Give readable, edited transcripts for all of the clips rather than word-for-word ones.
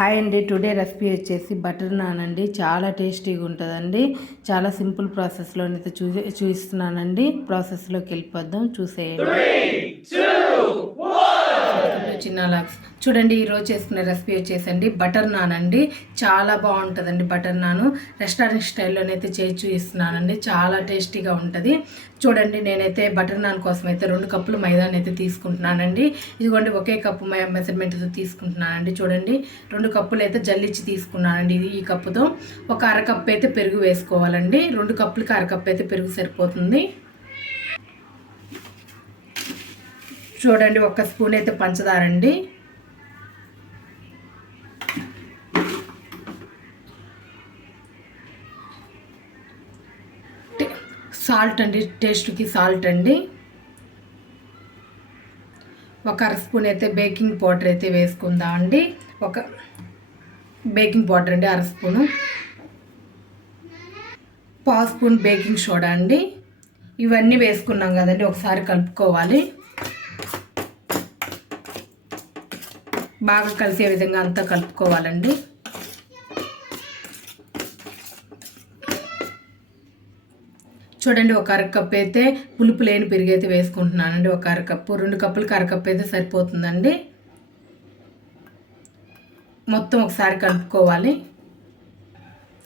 Hi అండి. Today recipe వచ్చేసి butter non అండి. చాలా టేస్టీగా ఉంటుందండి. చాలా సింపుల్ ప్రాసెస్లోనైతే చూపిస్తున్నానండి. ప్రాసెస్లోకి వెళ్ళిపోద్దాం, చూసేయండి. చిన్న లాక్స్ చూడండి. ఈరోజు చేసుకునే రెసిపీ వచ్చేసండి బటర్ నాన్ అండి. చాలా బాగుంటుందండి బటర్ నాను. రెస్టారెంట్ స్టైల్లోనైతే చేసి చూపిస్తున్నానండి. చాలా టేస్టీగా ఉంటుంది. చూడండి, నేనైతే బటర్ నాన్ కోసం అయితే 2 కప్పులు మైదాని అయితే తీసుకుంటున్నానండి. ఇదిగోండి, ఒకే కప్పు మెజర్మెంట్తో తీసుకుంటున్నానండి. చూడండి, 2 కప్పులు అయితే జల్లిచ్చి తీసుకున్నానండి. ఈ కప్పుతో ఒక అరకప్పు అయితే పెరుగు వేసుకోవాలండి. 2 కప్పులకి అరకప్పు అయితే పెరుగు సరిపోతుంది. చూడండి, 1 స్పూన్ అయితే పంచదార అండి. సాల్ట్ అండి, టేస్ట్కి సాల్ట్ అండి. 1 అర స్పూన్ అయితే బేకింగ్ పౌడర్ అయితే వేసుకుందామండి. 1 బేకింగ్ పౌడర్ అండి, 1 స్పూను. 1/2 స్పూన్ బేకింగ్ సోడా అండి. ఇవన్నీ వేసుకున్నాం కదండి, ఒకసారి కలుపుకోవాలి. బాగా కలిసే విధంగా అంతా కలుపుకోవాలండి. చూడండి, 1 అరకప్పు అయితే పులుపు లేని పెరుగు అయితే వేసుకుంటున్నానండి. 1 అరకప్పు, 2 కప్పులకి అరకప్పు అయితే సరిపోతుందండి. మొత్తం ఒకసారి కలుపుకోవాలి.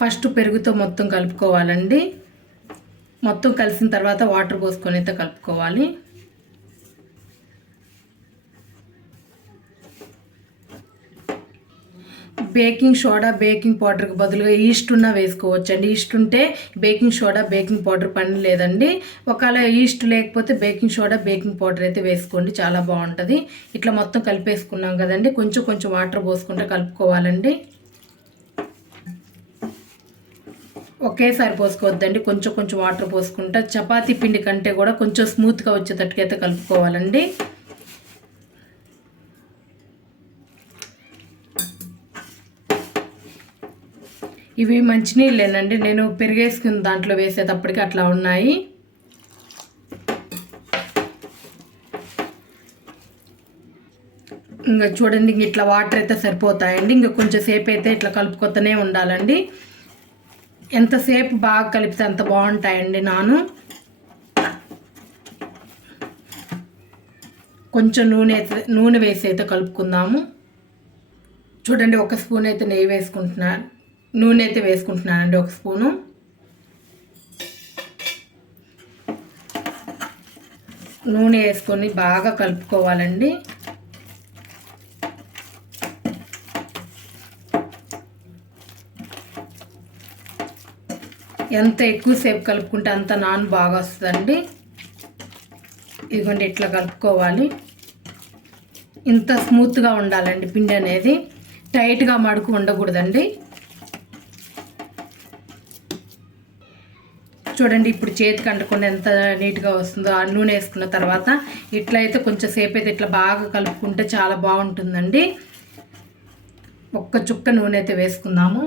ఫస్ట్ పెరుగుతో మొత్తం కలుపుకోవాలండి. మొత్తం కలిసిన తర్వాత వాటర్ పోసుకొని అయితే కలుపుకోవాలి. బేకింగ్ సోడా, బేకింగ్ పౌడర్కి బదులుగా ఈస్ట్ ఉన్నా వేసుకోవచ్చండి. ఈస్ట్ ఉంటే బేకింగ్ సోడా, బేకింగ్ పౌడర్ పని లేదండి. ఒకవేళ ఈస్ట్ లేకపోతే బేకింగ్ సోడా, బేకింగ్ పౌడర్ అయితే వేసుకోండి, చాలా బాగుంటుంది. ఇట్లా మొత్తం కలిపేసుకున్నాం కదండి, కొంచెం కొంచెం వాటర్ పోసుకుంటే కలుపుకోవాలండి. ఒకేసారి పోసుకోవద్దండి, కొంచెం కొంచెం వాటర్ పోసుకుంటా. చపాతీ పిండి కంటే కూడా కొంచెం స్మూత్గా వచ్చేటట్టుకైతే కలుపుకోవాలండి. ఇవి మంచినీళ్ళేనండి, నేను పెరిగేసుకున్న దాంట్లో వేసేటప్పటికి అట్లా ఉన్నాయి. ఇంకా చూడండి, ఇట్లా వాటర్ అయితే సరిపోతాయండి. ఇంకా కొంచెం సేపు అయితే ఇట్లా కలుపుకొస్తూనే ఉండాలండి. ఎంతసేపు బాగా కలిపితే అంత బాగుంటాయండి నాను. కొంచెం నూనె వేసి అయితే కలుపుకుందాము. చూడండి, 1 స్పూన్ అయితే నెయ్యి వేసుకుంటున్నాను, నూనె అయితే వేసుకుంటున్నానండి. 1 స్పూను. నూనె వేసుకొని బాగా కలుపుకోవాలండి. ఎంత ఎక్కువసేపు కలుపుకుంటే అంత నాన్ బాగా వస్తుందండి. ఇదిగోండి, ఇట్లా కలుపుకోవాలి. ఇంత స్మూత్గా ఉండాలండి పిండి అనేది, టైట్గా మడుకు ఉండకూడదండి. చూడండి, ఇప్పుడు చేతికి అంటకుండా ఎంత నీట్గా వస్తుందో. ఆ నూనె వేసుకున్న తర్వాత ఇట్లా అయితే కొంచెం సేపు అయితే ఇట్లా బాగా కలుపుకుంటే చాలా బాగుంటుందండి. 1 చుక్క నూనె అయితే వేసుకుందాము.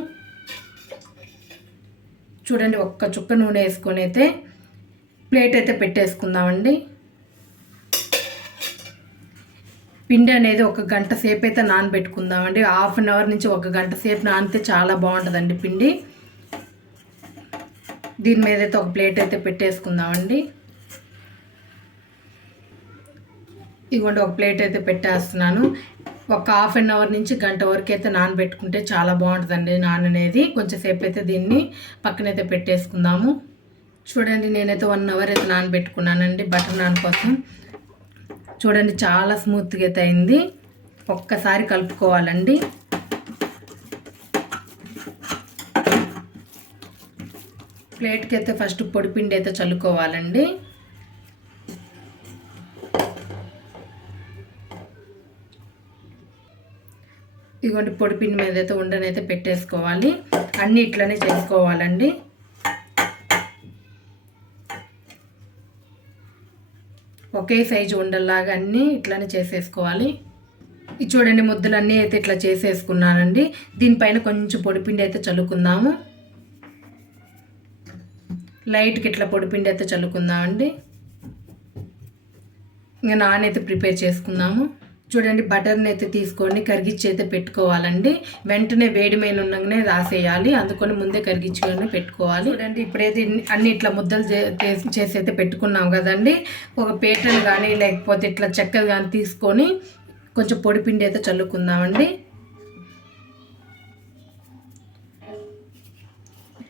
చూడండి, 1 చుక్క నూనె వేసుకొని అయితే ప్లేట్ అయితే పెట్టేసుకుందామండి. పిండి అనేది 1 గంట సేపు అయితే నానబెట్టుకుందామండి. 1/2 అవర్ నుంచి 1 గంట సేపు నానితే చాలా బాగుంటుందండి పిండి. దీని మీద అయితే 1 ప్లేట్ అయితే పెట్టేసుకుందామండి. ఇదిగోండి, 1 ప్లేట్ అయితే పెట్టేస్తున్నాను. 1/2 అవర్ నుంచి గంట వరకు అయితే నానబెట్టుకుంటే చాలా బాగుంటుందండి నాన్ అనేది. కొంచెం సేపు అయితే దీన్ని పక్కనైతే పెట్టేసుకుందాము. చూడండి, నేనైతే 1 అవర్ అయితే నానబెట్టుకున్నానండి బటర్ నాన్ కోసం. చూడండి, చాలా స్మూత్గా అయితే అయింది. ఒక్కసారి కలుపుకోవాలండి. ప్లేట్కి అయితే ఫస్ట్ పొడిపిండి అయితే చల్లుకోవాలండి. ఇదిగోండి, పొడిపిండి మీద అయితే ఉండనైతే పెట్టేసుకోవాలి. అన్నీ ఇట్లనే చేసుకోవాలండి. ఒకే సైజు ఉండల్లాగా అన్నీ ఇట్లనే చేసేసుకోవాలి. ఇది చూడండి, ముద్దలన్నీ అయితే ఇట్లా చేసేసుకున్నానండి. దీనిపైన కొంచెం పొడిపిండి అయితే చల్లుకుందాము. లైట్కి ఇట్లా పొడిపిండి అయితే చల్లుకుందామండి. ఇంకా నాన్ అయితే ప్రిపేర్ చేసుకుందాము. చూడండి బటర్ని అయితే తీసుకొని కరిగించి అయితే పెట్టుకోవాలండి. వెంటనే వేడి మీద ఉండగానే రాసేయాలి, అందుకని ముందే కరిగించుకొని పెట్టుకోవాలి. చూడండి ఇప్పుడైతే అన్ని ఇట్లా ముద్దలు చేసి అయితే పెట్టుకున్నాం కదండి. ఒక పీటలు కానీ లేకపోతే ఇట్లా చెక్కలు కానీ తీసుకొని కొంచెం పొడి పిండి అయితే చల్లుకుందామండి.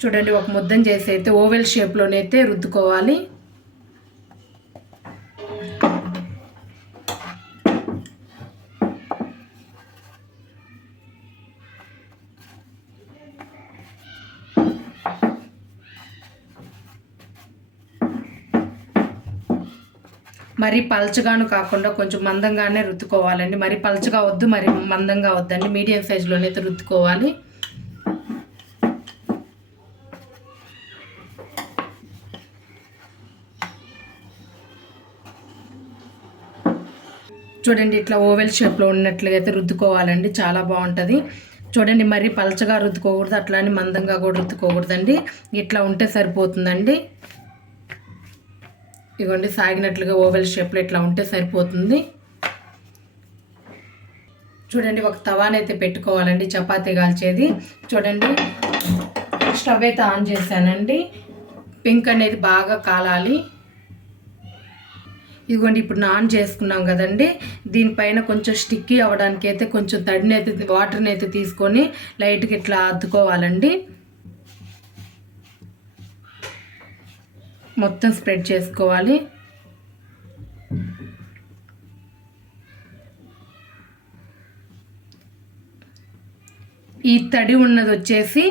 చూడండి ఒక ముద్దను చేసి అయితే ఓవెల్ షేప్లోనైతే రుద్దుకోవాలి. మరి పలచగాను కాకుండా కొంచెం మందంగానే రుద్దుకోవాలండి. మరి పలచగా వద్దు, మరి మందంగా వద్దండి, మీడియం సైజులోనైతే రుద్దుకోవాలి. చూడండి ఇట్లా ఓవెల్ షేప్లో ఉన్నట్లుగా అయితే రుద్దుకోవాలండి, చాలా బాగుంటుంది. చూడండి మరి పలచగా రుద్దుకోకూడదు, అట్లానే మందంగా కూడా రుద్దుకోకూడదండి, ఇట్లా ఉంటే సరిపోతుందండి. ఇదిగోండి సాగినట్లుగా ఓవెల్ షేప్లో ఇట్లా ఉంటే సరిపోతుంది. చూడండి ఒక తవానైతే పెట్టుకోవాలండి చపాతీ కాల్చేది. చూడండి స్టవ్ అయితే ఆన్ చేశానండి. పింక్ అనేది బాగా కాలాలి. ఇదిగోండి ఇప్పుడు ఆన్ చేసుకున్నాం కదండి, దీనిపైన కొంచెం స్టిక్కీ అవ్వడానికి అయితే కొంచెం తడిని అయితే వాటర్ని అయితే తీసుకొని లైట్గా ఇట్లా అద్దుకోవాలండి. మొత్తం స్ప్రెడ్ చేసుకోవాలి. ఈ తడి ఉన్నది వచ్చేసి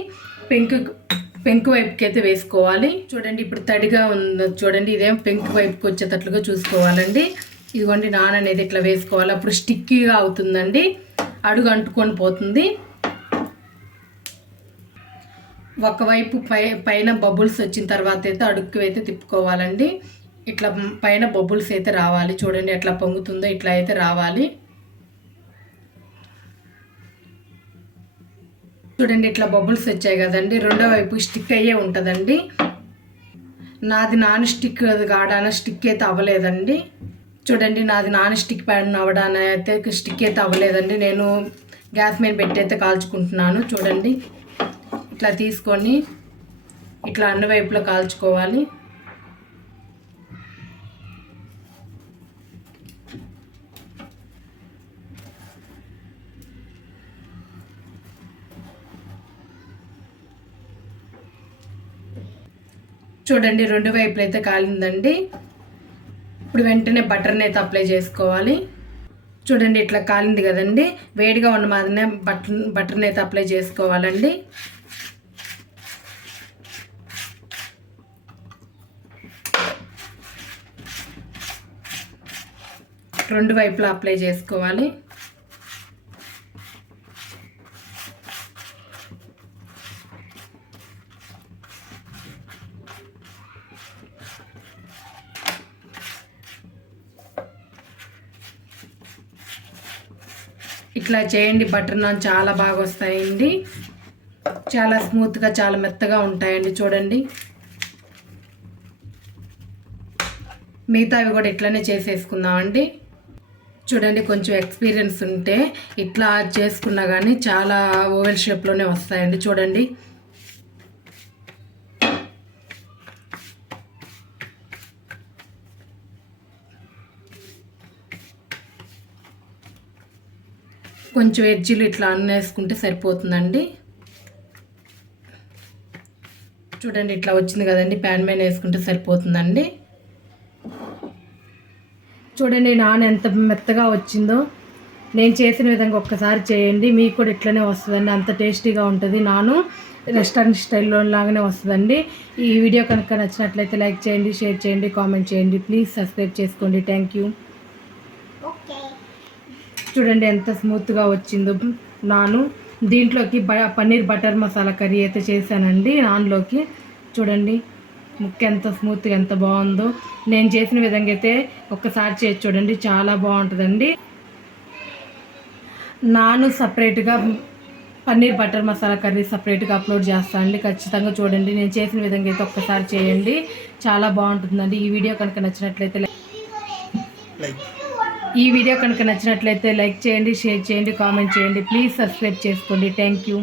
పెంకు వైపుకి అయితే వేసుకోవాలి. చూడండి ఇప్పుడు తడిగా ఉన్నది చూడండి, ఇదేం పెంకు వైపుకి వచ్చేటట్లుగా చూసుకోవాలండి. ఇదిగోండి నాన్ అనేది ఇట్లా వేసుకోవాలి, అప్పుడు స్టిక్కీగా అవుతుందండి, అడుగు అంటుకొని పోతుంది. ఒకవైపు పైన బబుల్స్ వచ్చిన తర్వాత అయితే అడుక్కి అయితే తిప్పుకోవాలండి. ఇట్లా పైన బబుల్స్ అయితే రావాలి. చూడండి ఎట్లా పొంగుతుందో ఇట్లా అయితే రావాలి. చూడండి ఇట్లా బబుల్స్ వచ్చాయి కదండి, రెండో వైపు స్టిక్ అయ్యే ఉంటుందండి. నాది నాన్ స్టిక్ కావడానికి స్టిక్ అయితే అవ్వలేదండి. చూడండి నాది నాన్ స్టిక్ ప్యాన్ అవ్వడానికి అయితే స్టిక్ అయితే అవ్వలేదండి. నేను గ్యాస్ మీద పెట్టి అయితే కాల్చుకుంటున్నాను. చూడండి ఇట్లా తీసుకొని ఇట్లా అన్ని వైపులో కాల్చుకోవాలి. చూడండి రెండు వైపులు అయితే కాలిందండి. ఇప్పుడు వెంటనే బటర్ని అయితే అప్లై చేసుకోవాలి. చూడండి ఇట్లా కాలింది కదండి, వేడిగా ఉన్న మాదిరినే బటర్ని అయితే అప్లై చేసుకోవాలండి. రెండు వైపులా అప్లై చేసుకోవాలి. ఇట్లా చేయండి, బటర్ నాన్ చాలా బాగా వస్తాయండి, చాలా స్మూత్గా చాలా మెత్తగా ఉంటాయండి. చూడండి మిగతావి కూడా ఇట్లనే చేసేసుకుందామండి. చూడండి కొంచెం ఎక్స్పీరియన్స్ ఉంటే ఇట్లా చేసుకున్నా కానీ చాలా ఓవెల్ షేప్లోనే వస్తాయండి. చూడండి కొంచెం ఎడ్జీలు ఇట్లా అన్నేసుకుంటే సరిపోతుందండి. చూడండి ఇట్లా వచ్చింది కదండి, ప్యాన్ మీద వేసుకుంటే సరిపోతుందండి. చూడండి నాన్ ఎంత మెత్తగా వచ్చిందో. నేను చేసిన విధంగా ఒక్కసారి చేయండి, మీకు కూడా ఇట్లనే వస్తుందండి, అంత టేస్టీగా ఉంటుంది. నాను రెస్టారెంట్ స్టైల్లో లాగానే వస్తుందండి. ఈ వీడియో కనుక నచ్చినట్లయితే లైక్ చేయండి, షేర్ చేయండి, కామెంట్ చేయండి, ప్లీజ్ సబ్స్క్రైబ్ చేసుకోండి. Thank you. చూడండి ఎంత స్మూత్గా వచ్చిందో నాను. దీంట్లోకి పన్నీర్ బటర్ మసాలా కర్రీ అయితే చేశానండి నాన్లోకి. చూడండి ముక్క ఎంత స్మూత్గా ఎంత బాగుందో. నేను చేసిన విధంగా అయితే ఒక్కసారి చేసి చూడండి, చాలా బాగుంటుందండి. నాను సపరేట్గా పన్నీర్ బటర్ మసాలా కర్రీ సపరేట్గా అప్లోడ్ చేస్తాను అండి, ఖచ్చితంగా చూడండి. నేను చేసిన విధంగా అయితే ఒక్కసారి చేయండి, చాలా బాగుంటుందండి. ఈ వీడియో కనుక నచ్చినట్లయితే ఈ వీడియో కనుక నచ్చినట్లయితే లైక్ చేయండి, షేర్ చేయండి, కామెంట్ చేయండి. ప్లీజ్ సబ్స్క్రైబ్ చేసుకోండి. Thank you.